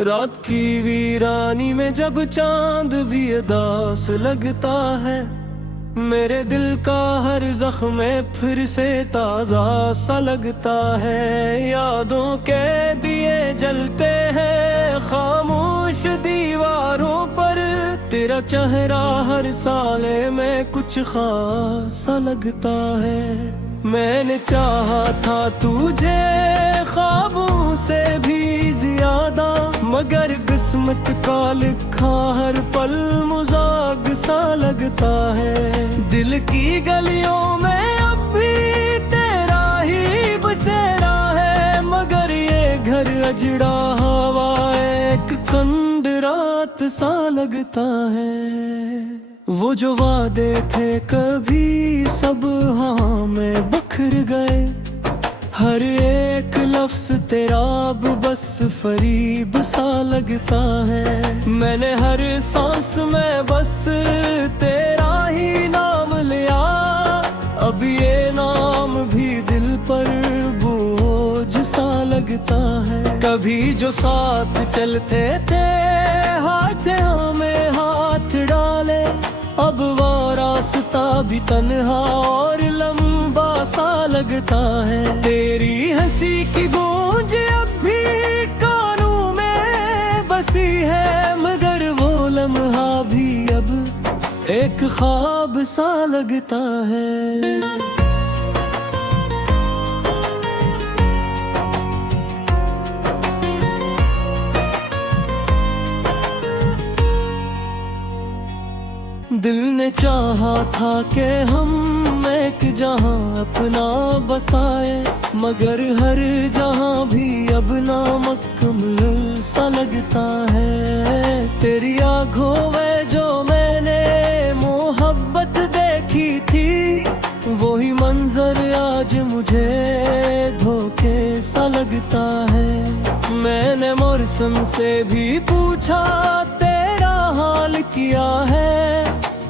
रात की वीरानी में जब चांद भी उदास लगता है, मेरे दिल का हर जख्म फिर से ताजा सा लगता है। यादों के दिए जलते हैं खामोश दीवारों पर, तेरा चेहरा हर साले में कुछ खास सा लगता है। मैंने चाहा था तुझे ख्वाबों से भी ज्यादा, मगर किस्मत का लिखा हर पल मजाक सा लगता है। दिल की गलियों में अब भी तेरा ही बसेरा है, मगर ये घर अजड़ा हवा एक खंड रात सा लगता है। वो जो वादे थे कभी सब हाँ में बखर गए, हर एक लफ्ज तेरा अब बस फरीब सा लगता है। मैंने हर सांस में बस तेरा ही नाम लिया, अब ये नाम भी दिल पर बोझ सा लगता है। कभी जो साथ चलते थे हाथ हमें हाथ डाले, अब वो रास्ता भी तन्हा और लंबा सा लगता है। तेरी हंसी की गूंज अब भी कानों में बसी है, मगर वो लम्हा भी अब एक ख्वाब सा लगता है। दिल ने चाहा था कि हम एक जहां अपना बसाए, मगर हर जहां भी अब नामुकम्मल सा लगता है। तेरी आँखों में जो मैंने मोहब्बत देखी थी, वही मंजर आज मुझे धोखे सा लगता है। मैंने मौसम से भी पूछा तेरा हाल किया है,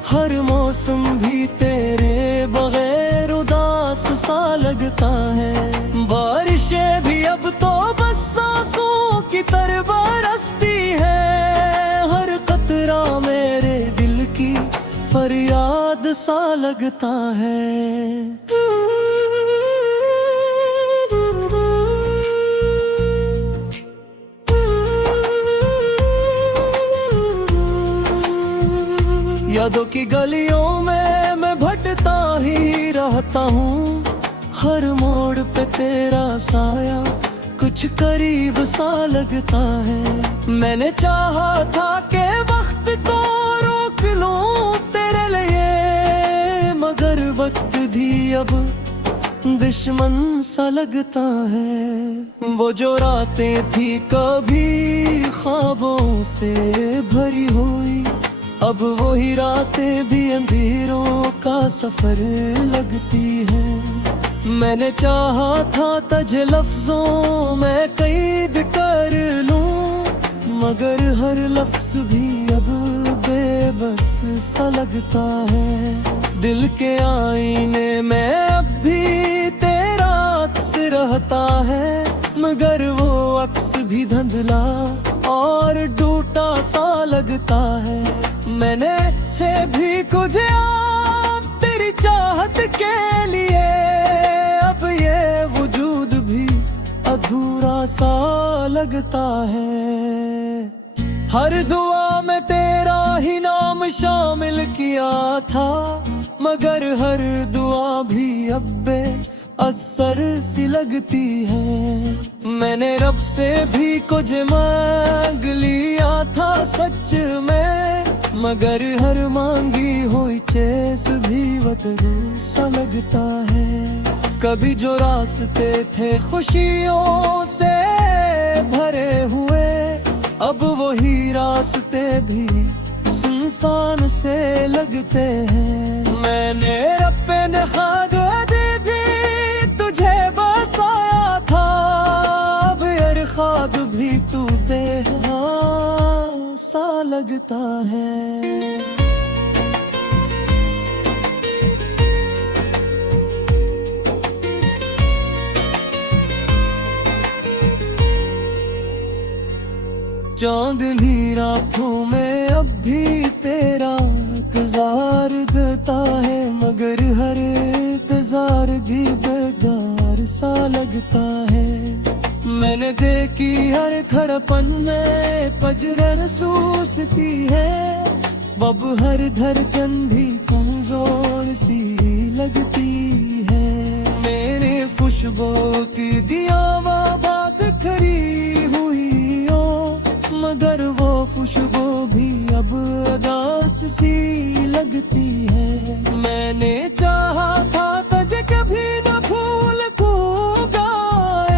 हर मौसम भी तेरे बगैर उदास सा लगता है। बारिशें भी अब तो बस सांसों की तरह बरसती है, हर कतरा मेरे दिल की फरियाद सा लगता है। यादों की गलियों में मैं भटकता ही रहता हूँ, हर मोड़ पे तेरा साया कुछ करीब सा लगता है। मैंने चाहा था कि वक्त को रोक लूं तेरे लिए, मगर वक्त भी अब दुश्मन सा लगता है। वो जो रातें थी कभी ख्वाबों से भरी हुई, अब वही रातें भी अंधेरों का सफर लगती है। मैंने चाहा था तुझे लफ्जों में कैद कर लूं, मगर हर लफ्ज भी अब बेबस सा लगता है। दिल के आईने में अब भी तेरा अक्स रहता है, मगर वो अक्स भी धुंधला और टूटा सा लगता है। मैंने से भी कुछ आप तेरी चाहत के लिए, अब ये वजूद भी अधूरा सा लगता है। हर दुआ में तेरा ही नाम शामिल किया था, मगर हर दुआ भी अब असर सी लगती है। मैंने रब से भी कुछ मांग लिया था सच में, मगर हर मांगी हुई चीज़ भी वतरू सा लगता है। कभी जो रास्ते थे खुशियों से भरे हुए, अब वही रास्ते भी सुनसान से लगते हैं। मैंने अपने ख्वाब भी तुझे बसाया था, अब यार ख्वाब भी तू बेहाल सा लगता है। चांदनी रातों में अब भी तेरा इंतजार देता है, मगर हर इंतजार भी बेकार सा लगता है। मैंने देखी हर धड़कन में पजरन सूसती है, अब हर धड़कन भी कमजोर सी लगती है। मेरे खुशबू की दिया बात खरी हुई हो, मगर वो खुशबू भी अब उदास सी लगती है। मैंने चाहा था तुझे कभी न भूल पाए,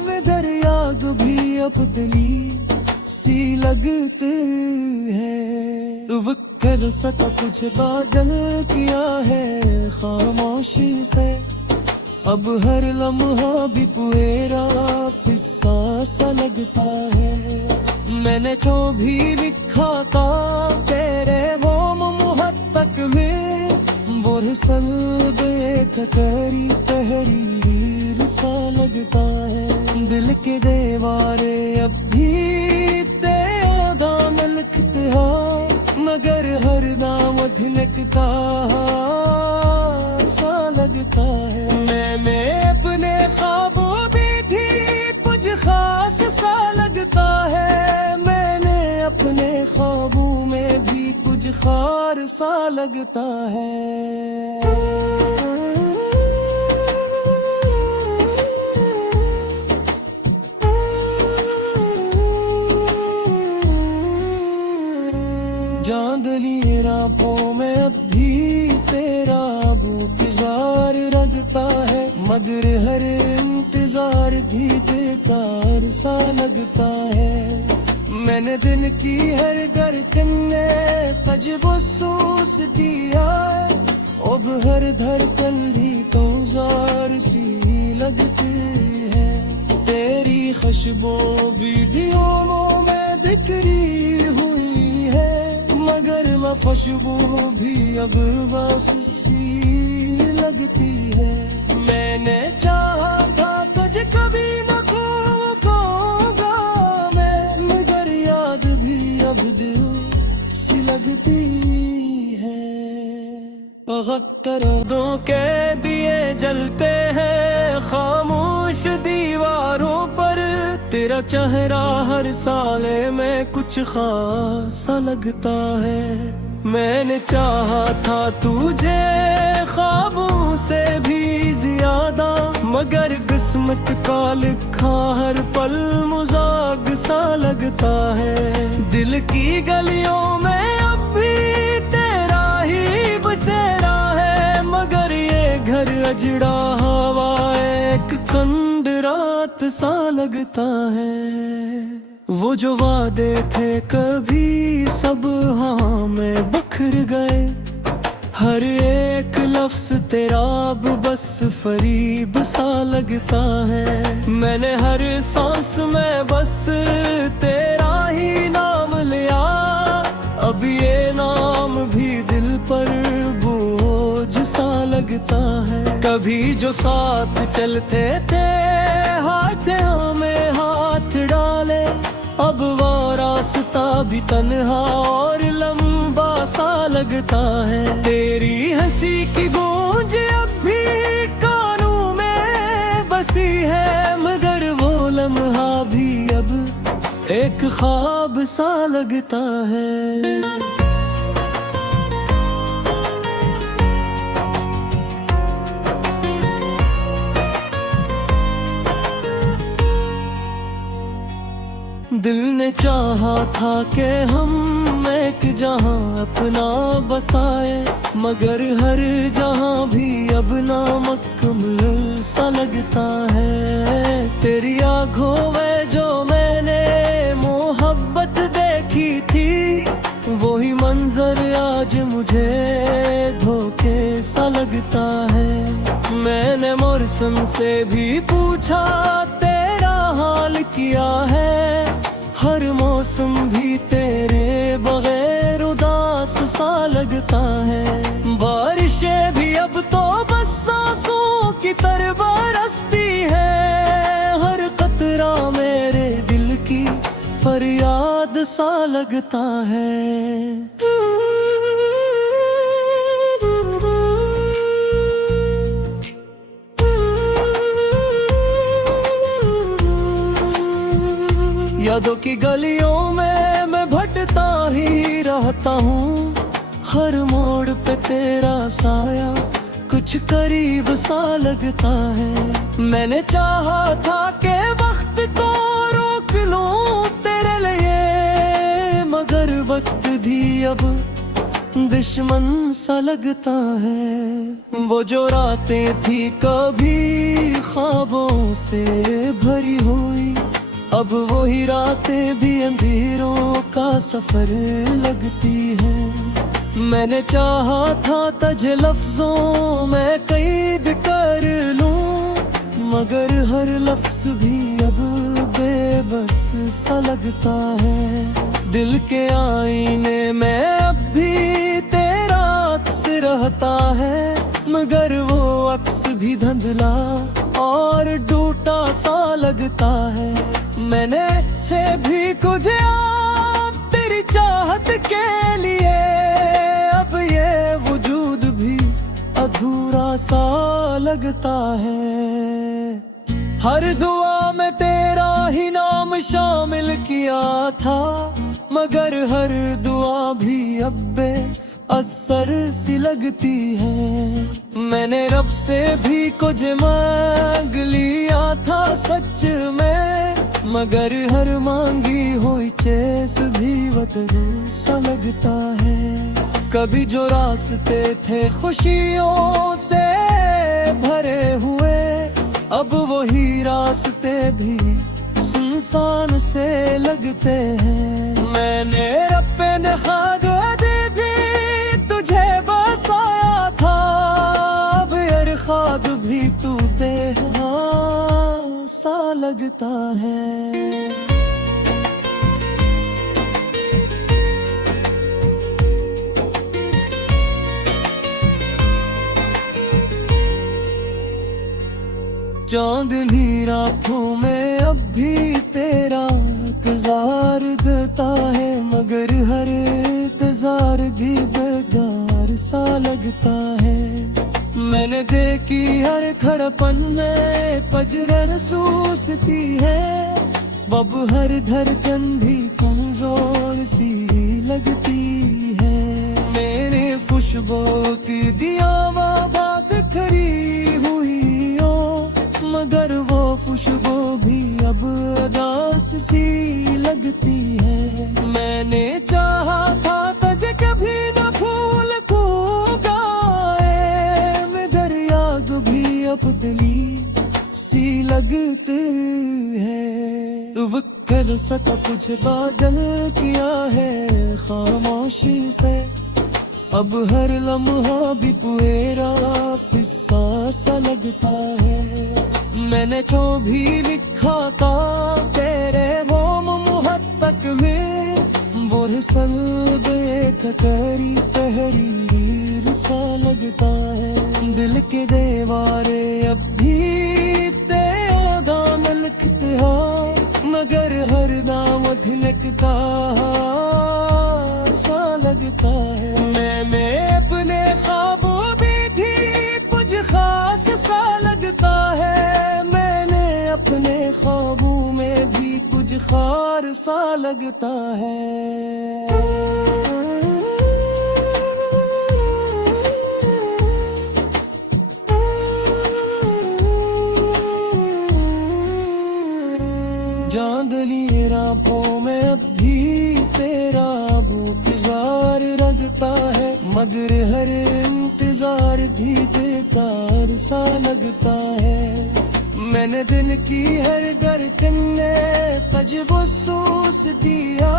मगर याद भी अब दिली सी लगती है। कर सका कुछ बादल किया है खामोशी से, अब हर लम्हा भी पुएरा किस्सा सा लगता है। मैंने जो भी लिखा था तेरे वो मुहत्तक में, बोरसल बेतकरी तहरीर सा लगता है। दिल के दीवारे अब भी तेरा दाम लिखते हो, मगर हर नाम धिलकता सा लगता है। मैंने अपने ख्वाबों में भी कुछ खास सा लगता है, मैंने अपने ख्वाबों में भी कुछ खार सा लगता है। चांदनी रातों में अब भी तेरा इंतजार रखता है, मगर हर इंतजार भी बेकार सा लगता है। मैंने दिन की हर धड़कन में तजस्सुस दिया, अब हर धड़कन भी कमजोर सी लगती है। तेरी खुशबू भी दियों में बिखरी हुई है, मगर मैं खुशबू भी अब बस सी लगती है। मैंने चाहा था तुझे कभी न खोऊंगा मैं, मगर याद भी अब दिल सी लगती है। दो के दिए जलते हैं खामोश दीवारों पर, तेरा चेहरा हर साले में कुछ खास सा लगता है। मैंने चाहा था तुझे ख्वाबों से भी ज्यादा, मगर किस्मत का लिखा हर पल मजाक सा लगता है। दिल की गलियों में अब भी तेरा ही बसेरा है, मगर ये घर अजड़ा हवा एक कंद रात सा लगता है। वो जो वादे थे कभी सब हाँ में बखर गए, हर एक लफ्ज तेरा अब बस फरीब सा लगता है। मैंने हर सांस में बस तेरा ही नाम लिया, अब ये नाम भी दिल पर बोझ सा लगता है। कभी जो साथ चलते थे हाथ में हाथ डाले, अब वो रास्ता भी तन्हा और लंबा सा लगता है। तेरी हंसी की गूंज अब भी कानों में बसी है, मगर वो लम्हा भी अब एक ख्वाब सा लगता है। दिल ने चाहा था कि हम एक जहां अपना बसाए, मगर हर जहां भी अब नामुकम्मल सा लगता है। तेरी आँखों में जो मैंने मोहब्बत देखी थी, वही मंजर आज मुझे धोखे सा लगता है। मैंने मौसम से भी पूछा तेरा हाल किया है, हर मौसम भी तेरे बगैर उदास सा लगता है। बारिशें भी अब तो बस सांसों की तरह बरसती है, हर कतरा मेरे दिल की फरियाद सा लगता है। यादों की गलियों में मैं भटकता ही रहता हूँ, हर मोड़ पे तेरा साया कुछ करीब सा लगता है। मैंने चाहा था कि वक्त को रोक लूं तेरे लिए, मगर वक्त भी अब दुश्मन सा लगता है। वो जो रातें थी कभी ख्वाबों से भरी हुई, अब वही रातें भी अंधेरों का सफर लगती है। मैंने चाहा था तुझे लफ्जों में कैद कर लूं, मगर हर लफ्ज भी अब बेबस सा लगता है। दिल के आईने में अब भी तेरा अक्स रहता है, मगर वो अक्स भी धुंधला और टूटा सा लगता है। मैंने से भी कुछ आप तेरी चाहत के लिए, अब ये वजूद भी अधूरा सा लगता है। हर दुआ में तेरा ही नाम शामिल किया था, मगर हर दुआ भी अब असर सी लगती है। मैंने रब से भी कुछ मांग लिया था सच में, मगर हर मांगी हुई चेस भी वतन सा लगता है। कभी जो रास्ते थे खुशियों से भरे हुए, अब वही रास्ते भी सुनसान से लगते हैं। मैंने अपने ख्वाब भी तुझे बसाया था, अब यार ख्वाब भी तू बेहा सा लगता है। चांदनी रातों में अब भी तेरा इंतजार देता है, मगर हर इंतजार भी बेकार सा लगता है। मैंने देखी हर खड़पन में पजर सूसती है, अब हर धड़कन भी कमजोर सी लगती है। मेरे खुशबू की दिया बात खरी हुई हो, मगर वो खुशबू भी अब उदास सी लगती है। मैंने चाहा था तुझे कभी न भूल दूंगा, मगर याद भी अब दिली सी लगती है। तू कर सका कुछ बादल किया है खामोशी से, अब हर लम्हा भी तेरा किस्सा सा लगता है। मैंने जो भी लिखा था तेरे वो मुहब्बत में, वो सल बेखतरी तहरीर सा लगता है। दिल के दीवारे अब भी तेरा दाम लिखते हो, मगर हर नाम लिखता सा लगता है। मैंने अपने ख्वाबों भी थी कुछ खास सा लगता है, मैंने अपने ख्वाबों में भी कुछ खार सा लगता है। चांदनी रातों में अब भी तेरा इंतजार रखता है, मगर हर इंतजार भी बेकार सा लगता है। मैंने दिल की हर धड़कन में तजबसूस दिया,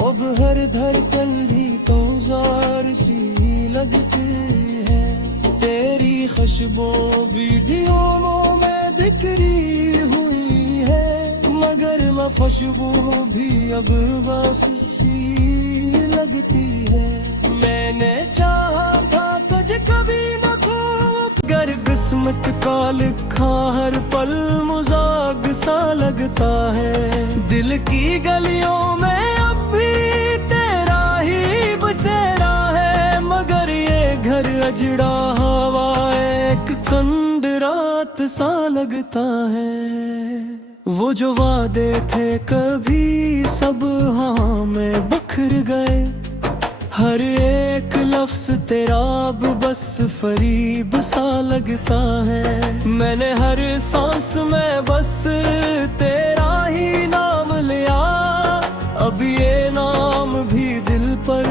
अब हर धड़कन भी तो जार सी लगती है। तेरी खुशबू वीडियों में बिखरी हुई है, मगर मैं खुशबू भी अब बस सी लगती है। मैंने चाहा था तुझे कभी न खो, गर किस्मत का लिखा हर पल मजाक सा लगता है। दिल की गलियों में अब हर अजड़ा हवा एक कंद रात सा लगता है। वो जो वादे थे कभी सब हाँ में बखर गए। हर एक लफ्ज तेरा अब बस फरीब सा लगता है। मैंने हर सांस में बस तेरा ही नाम लिया। अब ये नाम भी दिल पर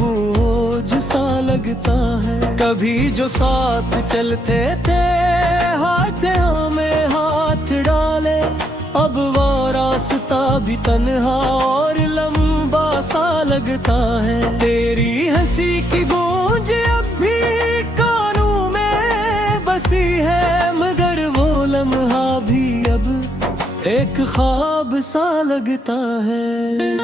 बोझ सा लगता है। कभी जो साथ चलते थे हाथ में हाथ डाले, अब वो रास्ता भी तन्हा और लंबा सा लगता है। तेरी हंसी की गूंज अब भी कानों में बसी है, मगर वो लम्हा भी अब एक ख्वाब सा लगता है।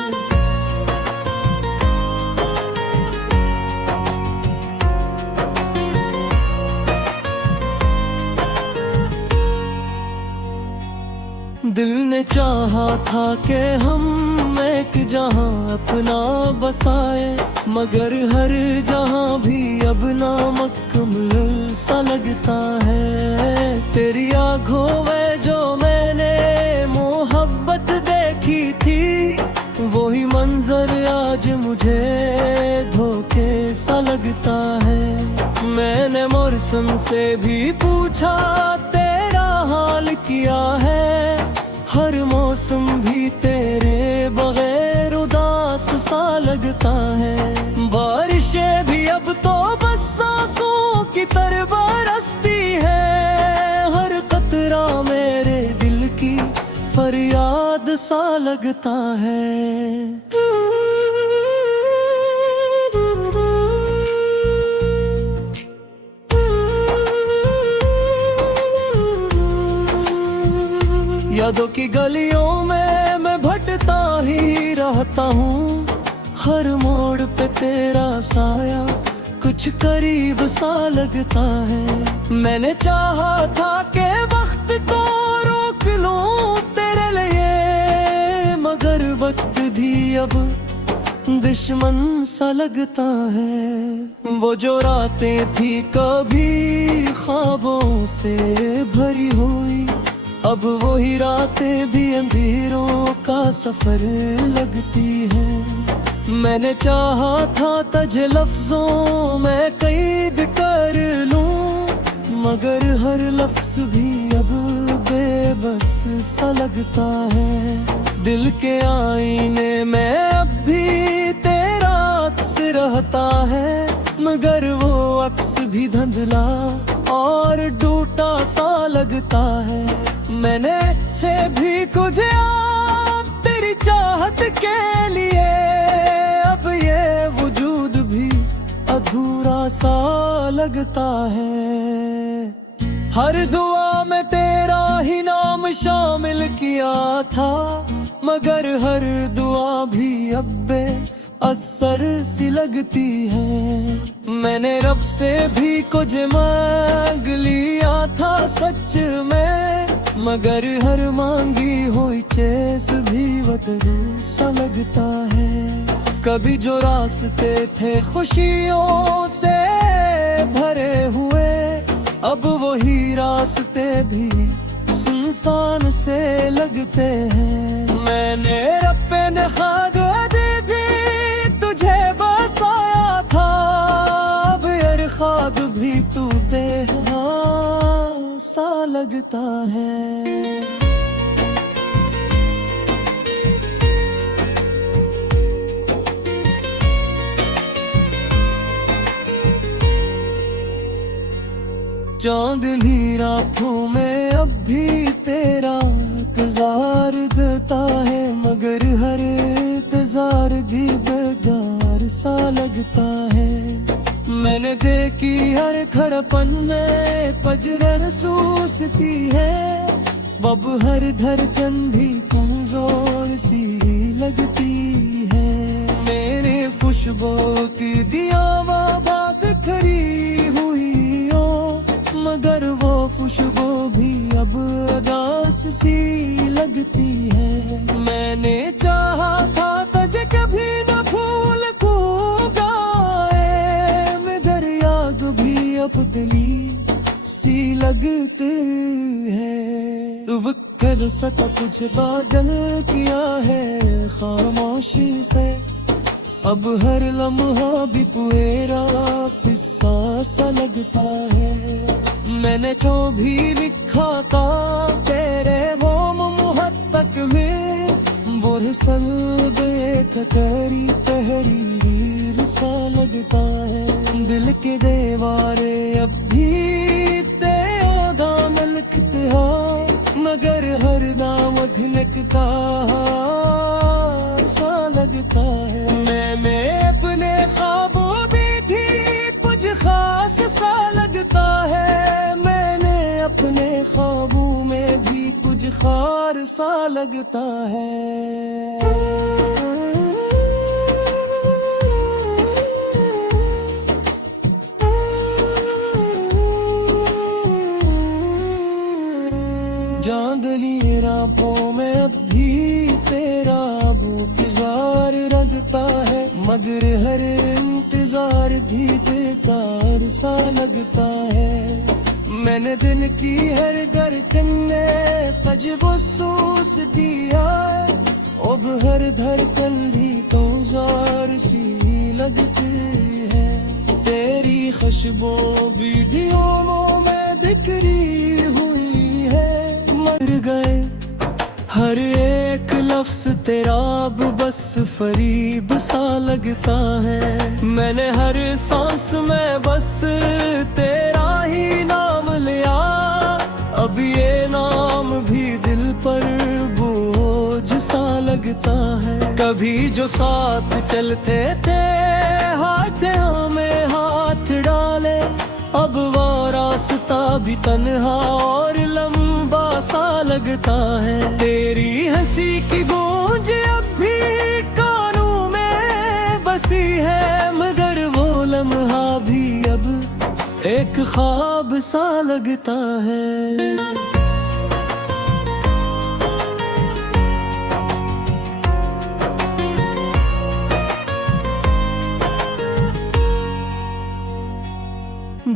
दिल ने चाहा था कि हम एक जहां अपना बसाए, मगर हर जहां भी अब नामुकम्मल सा लगता है। तेरी आँखों में जो मैंने मोहब्बत देखी थी, वही मंजर आज मुझे धोखे सा लगता है। मैंने मौसम से भी पूछा तेरा हाल किया है, हर मौसम भी तेरे बगैर उदास सा लगता है। बारिशें भी अब तो बस सांसों की तरह बरसती है, हर कतरा मेरे दिल की फरियाद सा लगता है। यादों की गलियों में मैं भटकता ही रहता हूँ। हर मोड़ पे तेरा साया कुछ करीब सा लगता है। मैंने चाहा था कि वक्त को रोक लूं तेरे लिए, मगर वक्त भी अब दुश्मन सा लगता है। वो जो रातें थी कभी ख्वाबों से भरी हुई, अब वही रातें भी अंधेरों का सफर लगती है। मैंने चाहा था तुझे लफ्जों में कैद कर लूं, मगर हर लफ्ज भी अब बेबस सा लगता है। दिल के आईने में अब भी तेरा अक्स रहता है, मगर वो अक्स भी धुंधला और टूटा सा लगता है। मैंने से भी कुछ आप तेरी चाहत के लिए, अब ये वजूद भी अधूरा सा लगता है। हर दुआ में तेरा ही नाम शामिल किया था, मगर हर दुआ भी अब असर सी लगती है। मैंने रब से भी कुछ मांग लिया था सच में, मगर हर मांगी हुई चेस भी वतन सा लगता है। कभी जो रास्ते थे खुशियों से भरे हुए, अब वही रास्ते भी सुनसान से लगते हैं। मैंने रब पे नखाद भी तुझे बसाया था, अब यार ख्वाब भी तू बेहा सा लगता है। चांदनी रातों में अब भी तेरा इंतजार देता है, मगर हर इंतजार भी बेकार सा लगता है। मैंने देखी हर खड़पन में पजर महसूस की है, अब हर धड़कन भी कमजोर सी लगती है। मेरे खुशबू की दिया बात खरी हुई हो, मगर वो खुशबू भी अब उदास सी लगती है। मैंने चाहा था तुझे कभी न भूल पाए, मगर याद पुतली सी लगती है। कर सका कुछ बादल किया है खामोशी से, अब हर लम्हा भी पुएरा किस्सा सा लगता है। मैंने जो भी लिखा था तेरे वो मुहब्बत में, बुरसल बेखतरी तहरीर सा लगता है। दिल के दीवारे अब भी तेरा दामन लिखते हो, मगर हर नाम धिलकता सा लगता है। मैंने अपने ख्वाबों में भी कुछ खास सा लगता है। मैंने अपने ख्वाबों में भी कुछ खार सा लगता है। चांदनी रातों में अब भी तेरा इंतजार रखता है, मगर हर इंतजार भी बेकार सा लगता है। मैंने दिल की हर धड़कन में तजव्वुस दिया है, अब हर धड़कन भी तो जार सी लगती है। तेरी खुशबू वीडियो में बिखरी हुई है, मर गए हर एक लफ्ज तेरा अब बस फरीब सा लगता है। मैंने हर सांस में बस तेरा ही नाम लिया, अब ये नाम भी दिल पर बोझ सा लगता है। कभी जो साथ चलते थे हाथ में हाथ डाले, अब वो रास्ता भी तन्हा और लंबा सा लगता है। तेरी हंसी की गूंज अब भी कानों में बसी है, मगर वो लम्हा भी अब एक ख्वाब सा लगता है।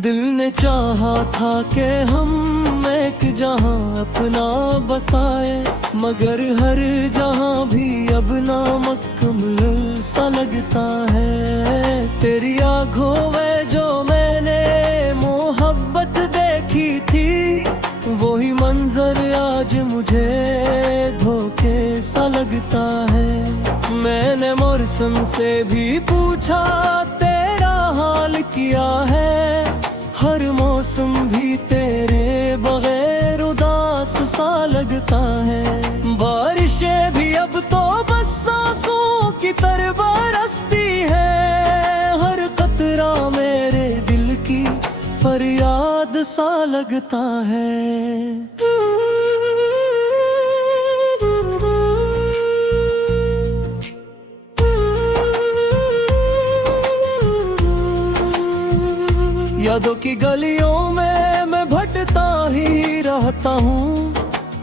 दिल ने चाहा था कि हम एक जहां अपना बसाए, मगर हर जहां भी अब नामुकम्मल सा लगता है। तेरी आँखों में जो मैंने मोहब्बत देखी थी, वही मंजर आज मुझे धोखे सा लगता है। मैंने मौसम से भी पूछा तेरा हाल किया है, हर मौसम भी तेरे बगैर उदास सा लगता है। बारिशें भी अब तो बस सांसों की तरह बरसती है, हर कतरा मेरे दिल की फरियाद सा लगता है। यादों की गलियों में मैं भटकता ही रहता हूँ,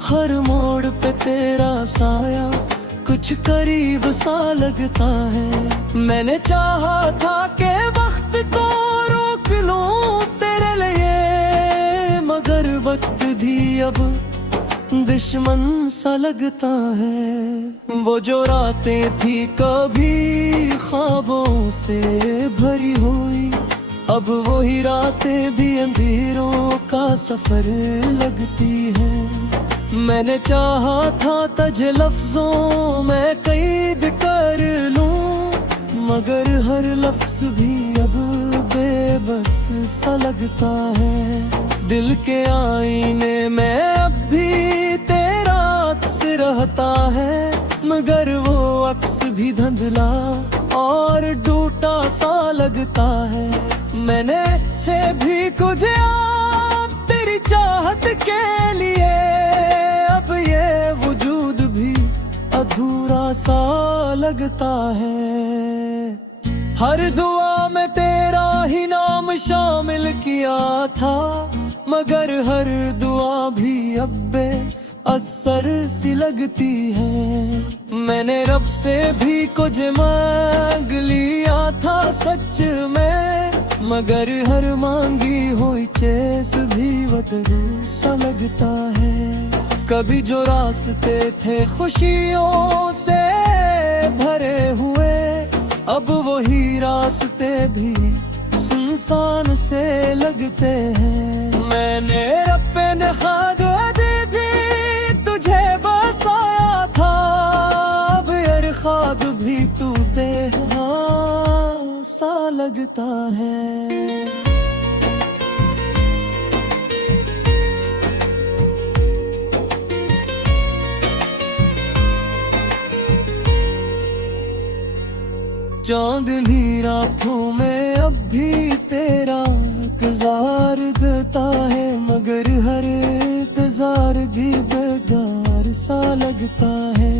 हर मोड़ पे तेरा साया कुछ करीब सा लगता है। मैंने चाहा था कि वक्त को रोक लूं तेरे लिए, मगर वक्त भी अब दुश्मन सा लगता है। वो जो रातें थी कभी ख्वाबों से भरी हुई, अब वही रातें भी अंधेरों का सफर लगती है। मैंने चाहा था तुझे लफ्जों में कैद कर लूं, मगर हर लफ्ज भी अब बेबस सा लगता है। दिल के आईने में अब भी तेरा अक्स रहता है, मगर वो अक्स भी धुंधला और टूटा सा लगता है। मैंने से भी कुछ आप तेरी चाहत के लिए, अब ये वजूद भी अधूरा सा लगता है। हर दुआ में तेरा ही नाम शामिल किया था, मगर हर दुआ भी अब असर सी लगती है। मैंने रब से भी कुछ मांग लिया था सच में, मगर हर मांगी हुई चेस भी वतन सा लगता है। कभी जो रास्ते थे खुशियों से भरे हुए, अब वही रास्ते भी सुनसान से लगते हैं। मैंने अपने ख्वाब भी तुझे बसाया था, अब यार ख्वाब भी तू बेहा सा लगता है। चांदनी रातों में अब भी तेरा इंतजार देता है, मगर हर इंतजार भी बेकार सा लगता है।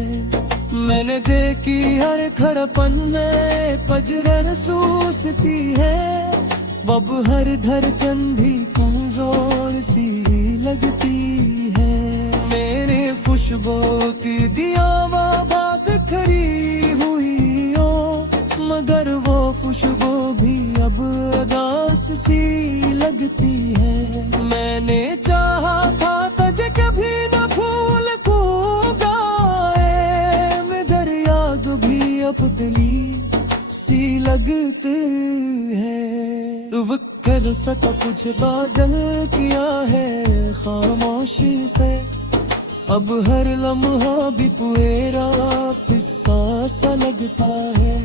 मैंने देखी हर धड़कन में पजरन सूसती है, अब हर धड़कन भी कमजोर सी लगती है। मेरे खुशबू की दिया बात खरी हुई हो, मगर वो खुशबू भी अब उदास सी लगती है। मैंने चाहा था तुझे कभी न भूल गाए, मगर याद भी अब दिली सी लगती है। तू कर सका कुछ बादल किया है खामोशी से, अब हर लम्हा भी पूरा किस्सा सा लगता है।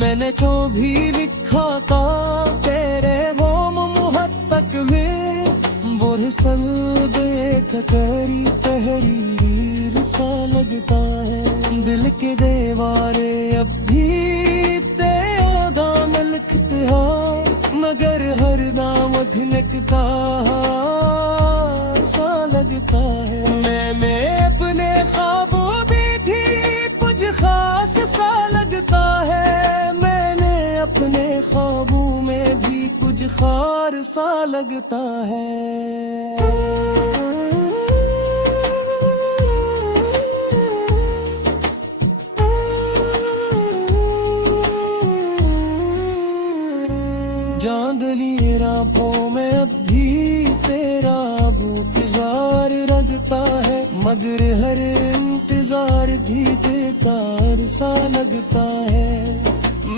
मैंने जो भी लिखा था तेरे वो मुहत्तक में, बुरसल बेखरी तहरीर सा लगता है। दिल के दीवारे अब भी तेरा दाम लिखते हो, मगर हर नाम धिलकता सा लगता है। मैं अपने ख्वाबों में भी कुछ खास सा लगता है, मैंने अपने ख्वाबों में भी कुछ खार सा लगता है। चांदनी रातों में अब भी तेरा इंतजार रखता है, मगर हर इंतजार भी बेकार सा लगता है।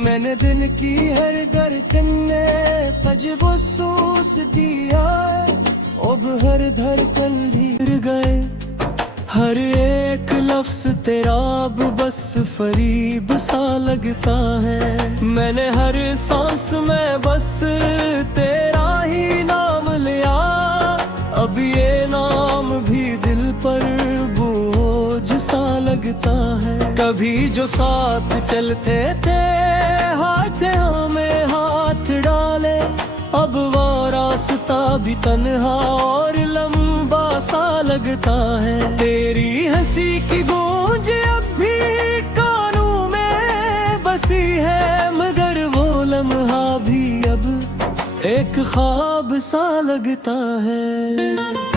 मैंने दिल की हर धड़कन में तजस्सुस दिया, अब हर धड़कन भी गिर गए। हर एक लफ्ज तेरा अब बस फरीब सा लगता है। मैंने हर सांस में बस तेरा ही नाम लिया, अब ये नाम भी दिल पर बोझ सा लगता है। कभी जो साथ चलते थे हाथ में हाथ डाले, अब वो रास्ता भी तन्हा और लंबा सा लगता है। तेरी हंसी की गूंज अब भी कानों में बसी है, मगर वो लम्हा भी अब एक ख्वाब सा लगता है।